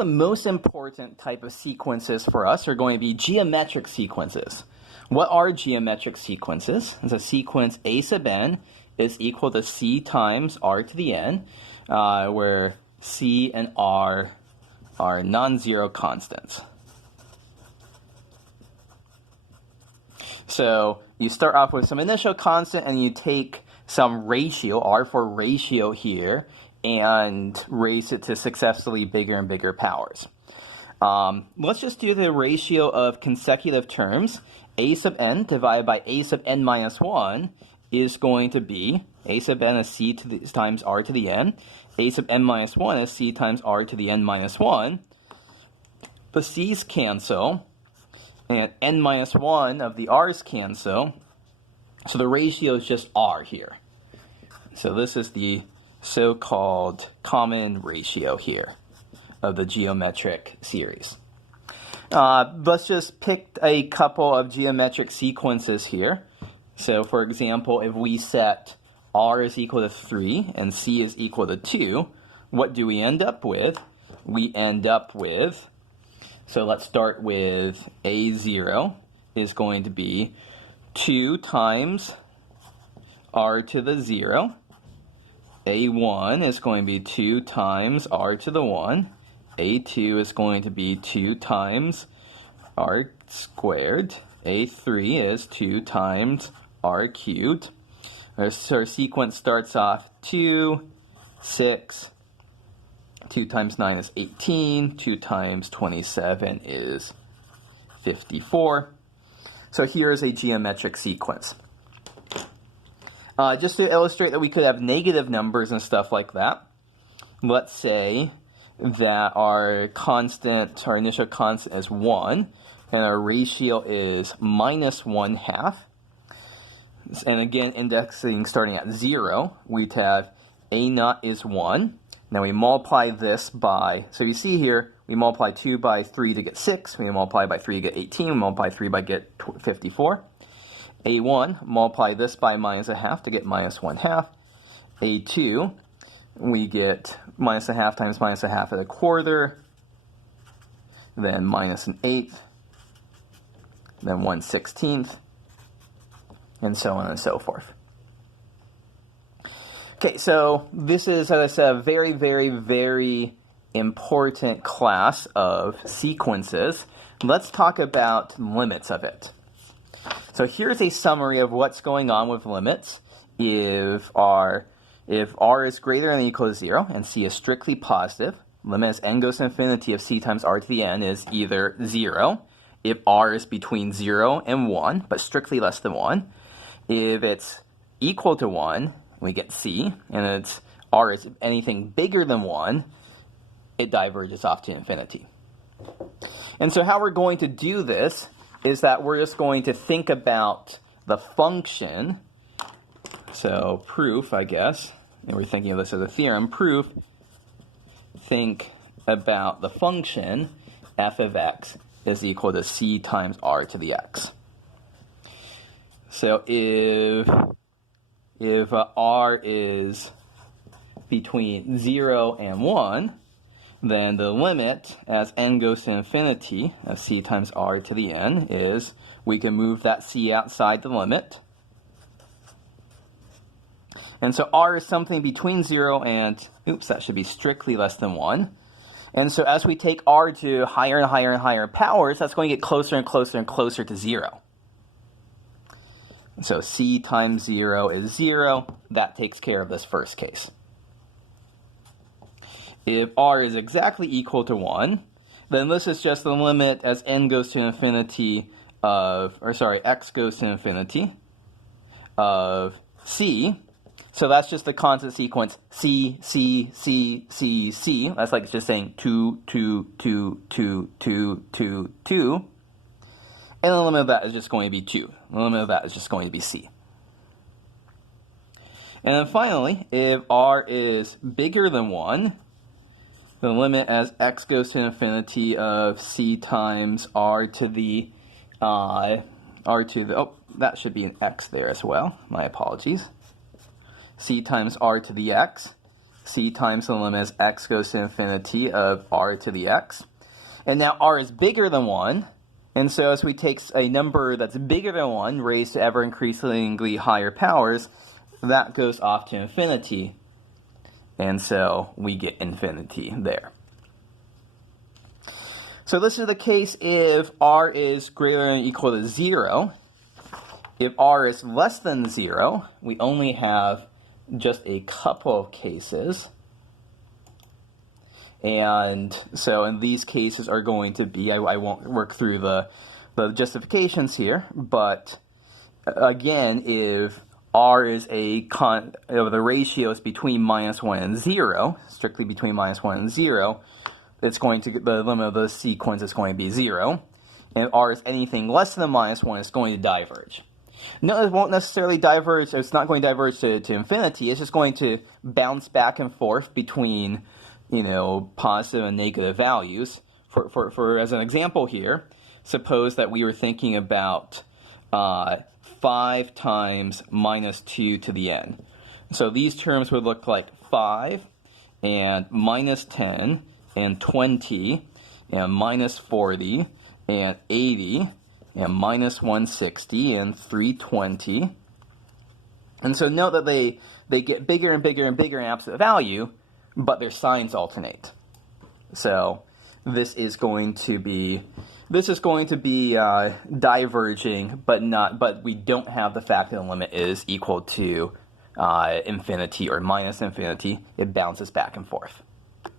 the most important type of sequences for us are going to be geometric sequences. What are geometric sequences? It's a sequence a sub n is equal to c times r to the n, where c and r are non-zero constants. So you start off with some initial constant and you take some ratio, r for ratio here, and raise it to successively bigger and bigger powers. Let's just do the ratio of consecutive terms. A sub n divided by a sub n minus 1 is going to be, a sub n is c times r to the n, a sub n minus 1 is c times r to the n minus 1. The c's cancel, and n minus 1 of the r's cancel, so the ratio is just r here. So this is the so-called common ratio here of the geometric series. Let's just pick a couple of geometric sequences here. So for example, if we set r is equal to 3 and c is equal to 2, what do we end up with? We end up with, so let's start with a0 is going to be 2 times r to the 0. A1 is going to be 2 times r to the 1. A2 is going to be 2 times r squared. A3 is 2 times r cubed. Our sequence starts off 2, 6, 2 times 9 is 18, 2 times 27 is 54. So here is a geometric sequence. Just to illustrate that we could have negative numbers and stuff like that, let's say that our constant, our initial constant is 1, and our ratio is minus 1/2. And again, indexing starting at 0, we'd have a0 is 1. Now we multiply this by, so you see here, we multiply 2 by 3 to get 6, we multiply by 3 to get 18, we multiply 3 by get 54. A1, multiply this by minus 1/2 to get minus 1/2. A2, we get minus 1/2 times minus 1/2 at a quarter, then minus 1/8, then 1/16, and so on and so forth. Okay, so this is, as I said, a very, very, very important class of sequences. Let's talk about limits of it. So here's a summary of what's going on with limits. If r is greater than or equal to 0 and c is strictly positive, limit as n goes to infinity of c times r to the n is either 0 if r is between 0 and 1, but strictly less than 1. If it's equal to 1, we get c, and it's r is anything bigger than 1, it diverges off to infinity. And so how we're going to do this is that we're just going to think about the function. So proof, I guess, and we're thinking of this as a theorem proof, think about the function f of x is equal to c times r to the x. So if r is between 0 and 1, then the limit as n goes to infinity of c times r to the n is, we can move that c outside the limit. And so r is something between 0 and, oops, that should be strictly less than 1. And so as we take r to higher and higher and higher powers, that's going to get closer and closer and closer to 0. And so c times 0 is 0. That takes care of this first case. If r is exactly equal to 1, then this is just the limit as n goes to infinity of, x goes to infinity of c. So that's just the constant sequence c, c, c, c, c. That's like just saying 2, 2, 2, 2, 2, 2, 2. And the limit of that is just going to be 2. The limit of that is just going to be c. And then finally, if r is bigger than 1, the limit as x goes to infinity of c times r to the, oh, that should be an x there as well. My apologies. C times r to the x c times the limit as x goes to infinity of r to the x. And now r is bigger than 1, and so as we take a number that's bigger than 1 raised to ever increasingly higher powers, that goes off to infinity, and so we get infinity there. So this is the case if r is greater than or equal to 0. If r is less than 0, we only have just a couple of cases. And so in these cases are going to be, I won't work through the justifications here, but again, if r is the ratio is between -1 and 0, strictly between -1 and 0, it's going to, the limit of the sequence is going to be 0. And if r is anything less than -1, it's going to diverge. No, it won't necessarily diverge. It's not going to diverge to infinity. It's just going to bounce back and forth between, positive and negative values. For as an example here, suppose that we were thinking about 5 times -2 to the n. So these terms would look like 5 and -10 and 20 and -40 and 80 and -160 and 320. And so note that they get bigger and bigger and bigger in absolute value, but their signs alternate. So this is going to be diverging, but we don't have the fact that the limit is equal to infinity or minus infinity. It bounces back and forth.